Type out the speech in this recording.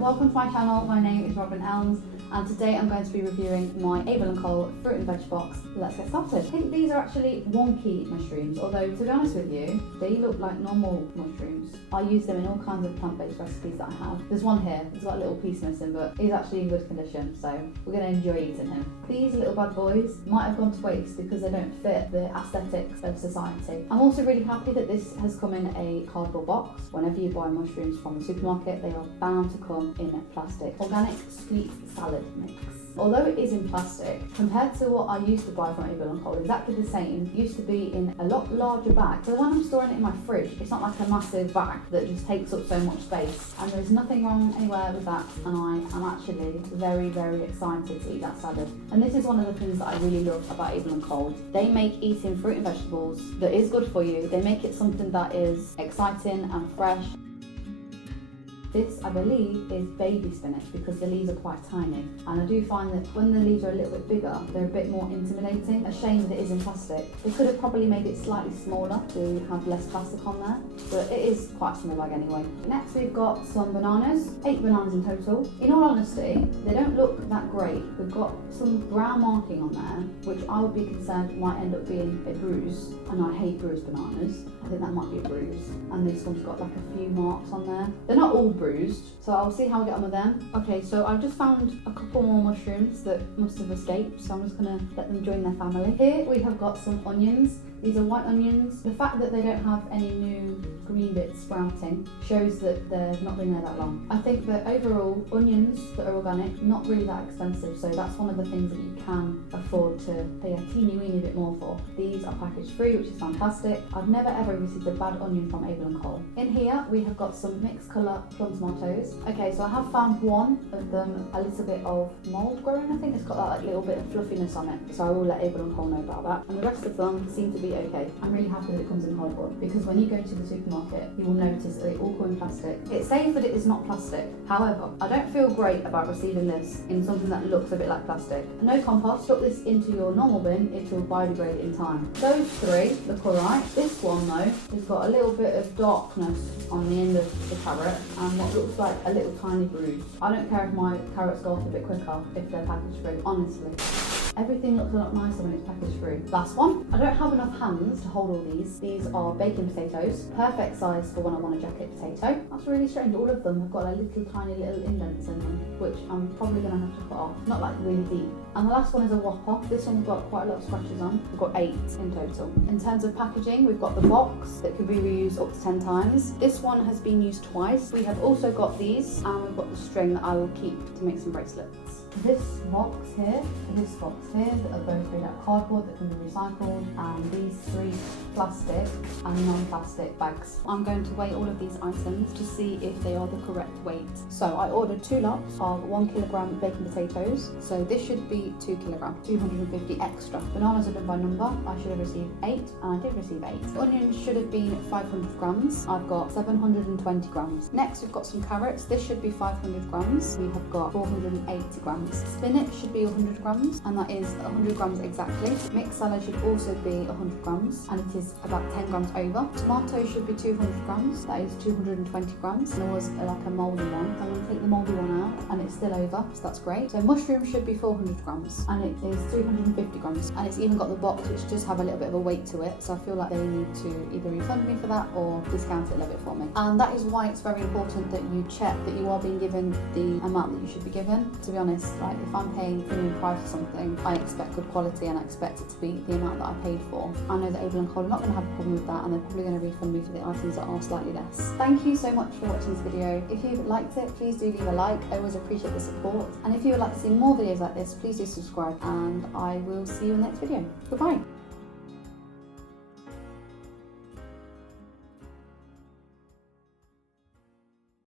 welcome to my channel. My name is Robin Elms and today I'm going to be reviewing my Abel Cole fruit and veg box. Let's get started. I think these are actually wonky mushrooms, although to be honest with you, they look like normal mushrooms. I use them in all kinds of plant-based recipes that I have. There's one here, it's got a little piece missing, but he's actually in good condition, so we're going to enjoy eating him. These little bad boys might have gone to waste because they don't fit the aesthetics of society. I'm also really happy that this has come in a cardboard box. Whenever you buy mushrooms from the supermarket, they are bound to come in plastic. Organic sweet salad mix. Although it is in plastic, compared to what I used to buy from Abel Cole, exactly the same, used to be in a lot larger bag. So when I'm storing it in my fridge, it's not like a massive bag that just takes up so much space. And there's nothing wrong anywhere with that. And I am actually very, very excited to eat that salad. And this is one of the things that I really love about Abel Cole. They make eating fruit and vegetables that is good for you. They make it something that is exciting and fresh. This, I believe, is baby spinach because the leaves are quite tiny. And I do find that when the leaves are a little bit bigger, they're a bit more intimidating. A shame that it is in plastic. They could have probably made it slightly smaller to have less plastic on there, but it is quite a small bag anyway. Next we've got some bananas, 8 bananas in total. In all honesty, they don't look that great. We've got some brown marking on there, which I would be concerned might end up being a bruise, and I hate bruised bananas. I think that might be a bruise. And this one's got like a few marks on there. They're not all bruised, so I'll see how I get on with them. Okay, so I've just found a couple more mushrooms that must have escaped, so I'm just gonna let them join their family. Here we have got some onions. These are white onions. The fact that they don't have any new green bits sprouting shows that they've not been there that long. I think that overall, onions that are organic, not really that expensive, so that's one of the things that you can afford to pay a teeny weeny bit more for. These are packaged free, which is fantastic. I've never ever received a bad onion from Abel Cole. In here, we have got some mixed colour plum tomatoes. Okay, so I have found one of them a little bit of mould growing. I think it's got that like, little bit of fluffiness on it, so I will let Abel Cole know about that. And the rest of them seem to be okay. I'm really happy that it comes in cardboard because when you go to the supermarket, you will notice that they all come in plastic. It says that it is not plastic. However, I don't feel great about receiving this in something that looks a bit like plastic. No compost, put this into your normal bin, it will biodegrade in time. Those three look alright. This one though, has got a little bit of darkness on the end of the carrot and what looks like a little tiny bruise. I don't care if my carrots go off a bit quicker if they're packaged free, honestly. Everything looks a lot nicer when it's packaged free. Last one. I don't have enough hands to hold all these. These are baking potatoes. Perfect size for when I want a jacket potato. That's really strange. All of them have got a little tiny little indents in them, which I'm probably going to have to cut off. Not like really deep. And the last one is a Whopper. This one's got quite a lot of scratches on. We've got 8 in total. In terms of packaging, we've got the box that can be reused up to 10 times. This one has been used twice. We have also got these, and we've got the string that I will keep to make some bracelets. This box here, that are both made out of cardboard that can be recycled, and these 3 plastic and non-plastic bags. I'm going to weigh all of these items to see if they are the correct weight. So I ordered 2 lots of 1 kilogram baking potatoes. So this should be 2 kilograms, 250 extra. Bananas are done by number. I should have received 8, and I did receive 8. Onions should have been 500 grams. I've got 720 grams. Next, we've got some carrots. This should be 500 grams. We have got 480 grams. Spinach should be 100 grams, and that is 100 grams exactly. Mixed salad should also be 100 grams, and it is about 10 grams over. Tomatoes should be 200 grams, that is 220 grams. There was like a mouldy one. I'm going to take the mouldy one out, and it's still over, so that's great. So mushrooms should be 400 grams, and it is 350 grams. And it's even got the box, which does have a little bit of a weight to it, so I feel like they need to either refund me for that or discount it a little bit for me. And that is why it's very important that you check that you are being given the amount that you should be given. To be honest, like if I'm paying premium price for something, I expect good quality and I expect it to be the amount that I paid for. I know that Abel Cole are not going to have a problem with that, and they're probably going to refund me for the items that are slightly less. Thank you so much for watching this video. If you liked it, please do leave a like. I always appreciate the support. And if you would like to see more videos like this, please do subscribe, and I will see you in the next video. Goodbye.